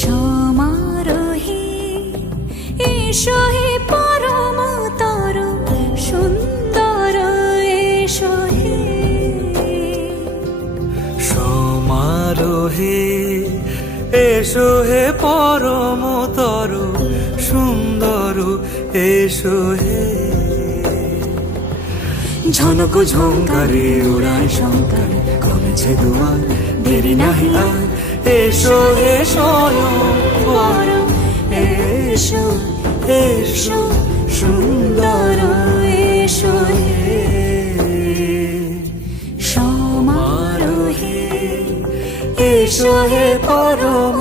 সমারোহে এসো হে পরম তর সুন্দর এসো হে। সমারোহে এসো হে পরম তর সুন্দর এসো হে। ঝনক ঝঙ্কারে উড়ায় শঙ্কার কমেছে দুয়ার দেরি নাহি আর। এসো হে স্বয়ং বর এসো এসো সুন্দর এসো হে। সমারোহে এসো হে পরম